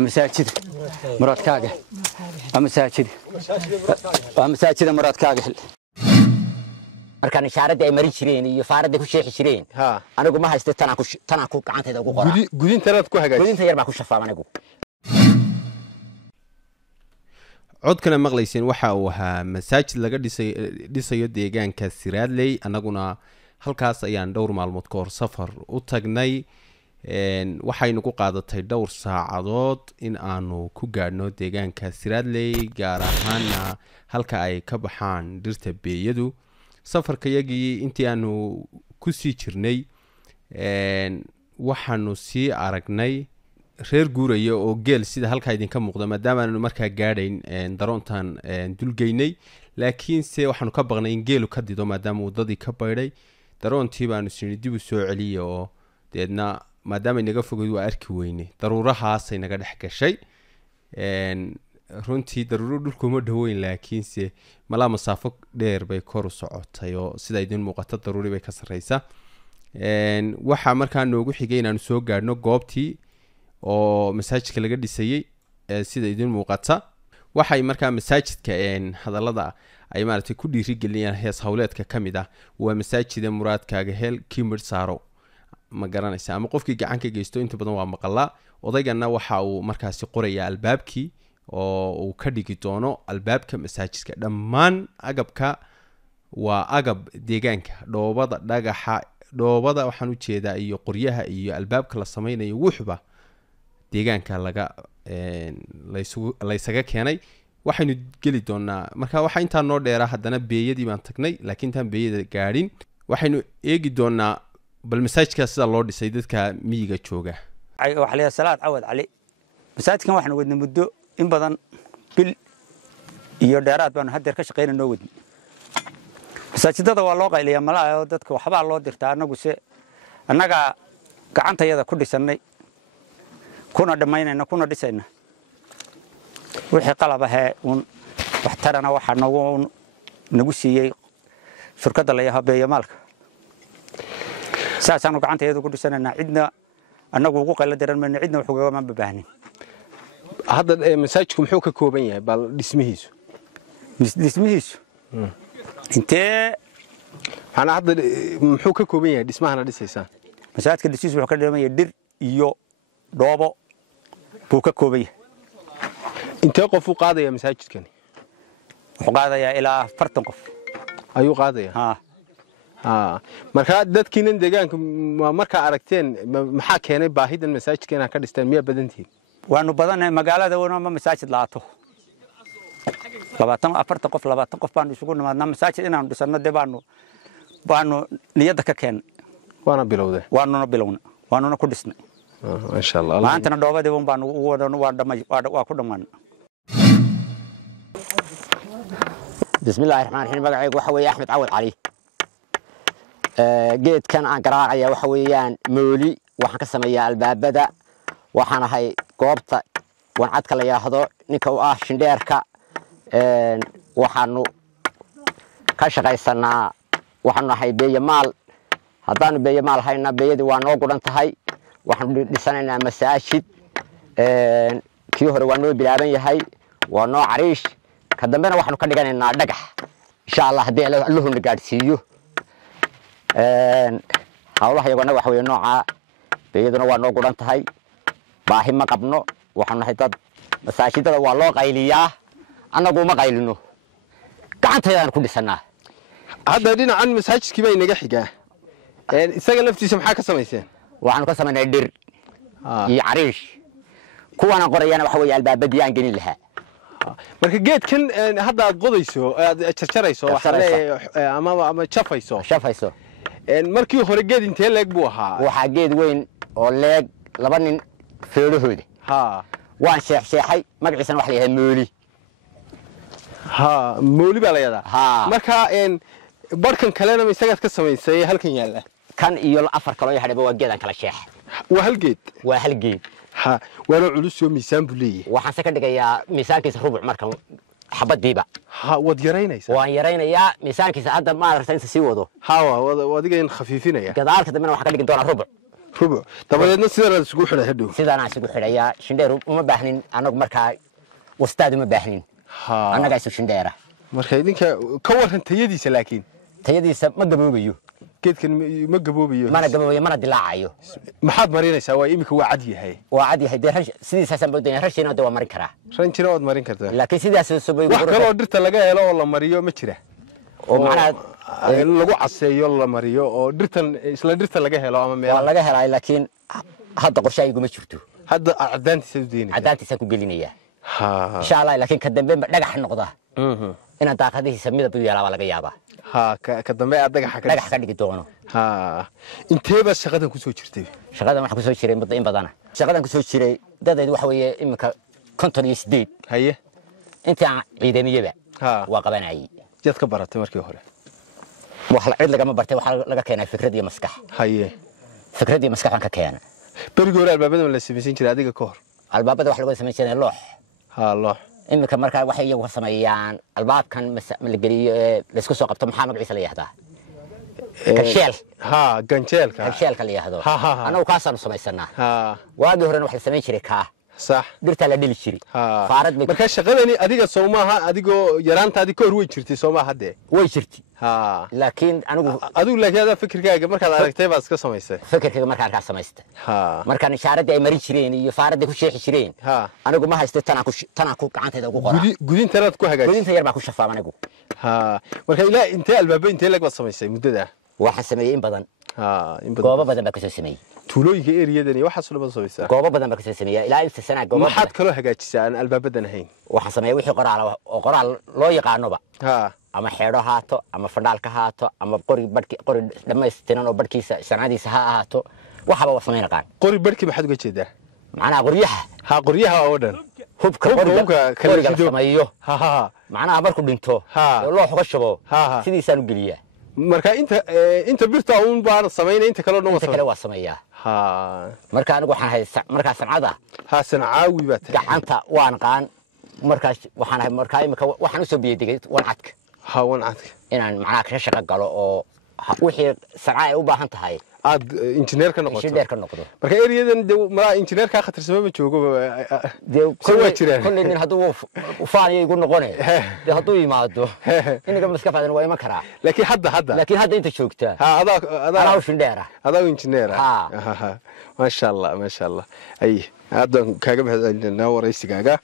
مساجد مراد كاجه مساجد مراد كاجه markaan ishaarada ay marin jireen iyo faarada ku sheexi jireen anigu ma haysto tanaa ku gacantayda ugu qoraa gudintanaad ku hagaajin gudinta yar baa ku shafaam anigu codkana maqlayseen waxa uu ahaa masaajid laga dhisayo deegaanka Siraadley anaguna halkaas ayaan dhowr maalmood ka hor safar u tagnay waxaynu ku qaadatay dhowr saacadood in aanu ku gaadhno deegaanka Siraadley gaar ahaan halka ay ka baxaan dhirta beeyadu safarkayagii intii aanu ku sii jirnay waxaanu sii aragnay reer guuraya oo geel sida halka idinka muuqda maadaama aanu markaa gaadhayn daroontan dulgeynay laakiin se waxaanu ka baqnay in geelu ka dido maadaama wadadii ka baydhay daroontii baanu sii dib u soo celiyo oo deedna maadaama inaga fogay waa arki weyne daruurahaas ay naga dhex gashay runtii daruuro dhulku ma dhaweyn laakiin se malaa masaafo dheer bay kor u socotay oo sida idin muuqata daruuri bay ka sareysa waxa markaa noogu xigay inaanu soo gaadhno goobtii oo masaajidka laga dhisayay sida idin muuqata waxay markaa masaajidka hadalada ay maartay ku dhiiri geliyaan hees hawleedka kamid ah waa masaajida muraadkaaga hel kimir saaro ma garanaysa ama qofkii gacan ka geysto inta badan waa maqala odaygana waxa uu markaasi qoraya albaabkii oo uu ka dhigi doono albaabka masaajidka dhammaan agabka waa agab deegaanka dhoobada dhagaxa dhoobada waxaan u jeedaa iyo qoryaha iyo albaabka la sameeyo wuxba deegaanka laga laysaga keenay waxaynu geli doonaa marka waxa inta noo dheera hadana beeyadii baan tagnay laakiin tan beeyada gaadhin waxaynu eegi doonaa bal masaajidka sida loo dhisay dadka miyiga jooga waxa la salaad awad cali masaajidkan waxaan wadnay muddo in badan bil iyo dheeraad baan hadda ka shaqeynaa noo wadnay masaajidada waa loo qayliyaa malaa dadka waxba loo dirtaa anaga gacantayada ku dhisanay kuna dhamaynayna kuna dhisayna wixii qalab ah wax tarana waxa nagu siiyay shirkadda la yahabeeyo maalka saasaanu gacantayada ku dhisanayna cidna anagu ugu qaylo diran ma cidna wax uga ma baahnin hadda masaajidku muxuu ka kooban yahay bal dhismihiisu intee ana hadda muxuu ka kooban yahay dhismahana dhisaysan masaajidka dhismihiisu wuxuu ka dhiman yahay dhir iyo dhoobo buu ka kooban yahay intee qof u qaadaya masaajidkani wuxuu qaadayaa ilaa 40 qof ayuu qaadayaa marka dadkiina deegaanka marka aragteen maxaa keenay baahidan masaajidkeena ka dhistaan miya badantiin waanu badanay magaalada wana masaajid laato 40 qof baan isugu nimaadnaa masaajid inaanu dhisano baanu niyada ka keen waana bilowday waanuna ku dhisnay ma sha Allah maantana dhoobadii baanu ugu wadano waa ku dhamaan bismillaahir rahmaanir rahiim magacaygu waxa weeye Axmed Awad Cali geedkan aan garaacaya waxa weeyaan mooli waxaan ka sameeyaa albaabada waxaan ahay goobta wancadka la yaahdo ninka u ah shindheerka waxaanu ka shaqaysanaa waxaanu ahay beeyamaal haddaanu beeyamaal hayna beeyadii waa noo gudan tahay waxaanu dhisanaynaa masaajid kii hore waa noo bilaaban yahay waa noo cariish ka dambena waxaanu ka dhiganaynaa dhagax insha Allah haddii Allahu na gaadhsiiyo hawlaha iyaguna waxa weeye nooca beeyaduna waa noo gudan tahay baahi ma qabno waxaanu nahay dad masaajidada waa loo qayliyaa anagu ma qaylino gacantaydan ku dhisanaa hadda dhinacan masaajidkii bay naga xigaa isaga laftiisa maxaa ka samayseen waxaanu ka samaynay dhir iyo cariish kuwana qorayana waxa weeye albaabadii aan gelin lahaa marka geedkan hadda aad qodayso aad jarjarayso ama shafayso markii hore geed intee leeg buu ahaa waxa geed weyn oo leeg laba nin feerahooda waan sheexay magaciisana wax la yahay mooli mooli baa la yadaa marka barkan kalena ma isagaad ka samaysay halkan yaala kan iyo afar kale oo hadaba waa geedan kala sheex waa hal geed waana culus oo miisaan buu leeyahay waxaan ka dhigayaa miisaankiisa rubuc markan xabadiiba wad yaraynaysaa waan yaraynayaa miisaankiisa hadda ma aragtay inta sii wado wadiga in khafiifinaya gadaalka dambena waxa ka dhigin doona rubuc dabadeedna sidana isugu xidhay hadhow sidana isugu xidhaya shindheer uma baahnin anagu markaa wastaad uma baahnin anaga isu shindheera marka idinka ka waran tayadiisa laakiin tayadiisa ma gaboobayo geedkan ma gaboobayo mana gaboobayo mana dilaacayo maxaad marinaysaa waa imika waa cad yahay dee sidiisa san boodaya rashiina waa marin karaa ranjina waad marin kartaa laakiin sidaas subay wax kale oo dhirta laga helo oo la mariyo ma jira oo macnaha lagu caseeyo la mariyo oo dhirtan isla dhirta laga helo ama meel laga helay laakiin hadda qorshaygu ma jirto hadda cadaantiisa ku gelinaya insha Allah laakiin ka dambe dhagax noqda ina daaqadihiisa midab u yeelaa laga yaabaa ka dambe dhagax ka dhigi doono inteeba shaqadan ku soo jirtay shaqadan waxa ku soo jiray muddo in badan shaqadan ku soo jiray dadeed waxa weeye imika 58 haye inta ciidaniyada waa qabanayay jad ka baratay markii hore waxa cid laga ma bartay waxa laga keenay fikrad iyo maskax haye fikrad iyo maskax ka keenay berigi hore albaabada la sameeyay jiray adiga ka hor albaabada waxa lagu sameeyay jiray loox loox imika markaa waxay iyagu sameeyaan albaabkan la geliyo la isku soo qabto maxaa magaciisa la yiraahdaa ganjeelka la yiraahdo anagu kaasaan sameeysanaa waagi horena waxa la sameeyay jiray صح dhirta la dhili jiray faarad marka shaqadani adiga Soomaha adigoo yaraantaadi ka hor way jirtay Soomaha hadee way jirtay laakiin adigu laakiin fikirkaaga markaad aragtay baad iska samaysay fikirkaaga markaan ka samaystay markaan ishaaradii ay marin jireen iyo faaradii ku sheexi jireen anigu ma haysto tan ku gacantayda ugu qoraa gudintanaad ku hagaajisay gudinta yar baa ku shafaam anigu marka ilaa intee albaaba intee lag baad samaysay muddada waxaan sameeyay in badan goobo badan baa ka soo sameeyay tuulooyinka eeriyadan waxa soo laba samaysaa goobo badan baa ka soo sameeyay ilaa inta sana goobo maxaad kala hagaajisaan albaabadan ahayn waxaan sameeyay wixii qoraal loo yaqaanoba ama xeedo haato ama fandaalka haato ama qori dhammaystiran oo barkiisa sanadiisa ha ahaato waxaba waa sameyn qaan qori barki maxaad uga jeedaa macnaha qoryaha oo dhan hubka kala sameeyo macnaha markuu dhinto loo xoga shabo sidiisaan u geliyaa marka inta birta uun baan sameeyay inta kale oo kale waa sameeyaa marka anigu waxaan haysta marka sancada sancaawi baad gacanta waan qaan markaas waxaan hay marka imika waxaan u soo biyeedigay wancadka inaan macnaha ka shaqo galo oo wixii sancaa ay u baahan tahay aad injineer ka noqoto marka eriyadan ma injineer ka khatarsan ma joogo kulli nin haduu faaniyo igu noqonay haduu yimaado inaga maska faadan waa ima karaa laakiin hadda inta joogta adaa injineer ma sha Allah ay aad kaaga mahadcelinaa waraysigaaga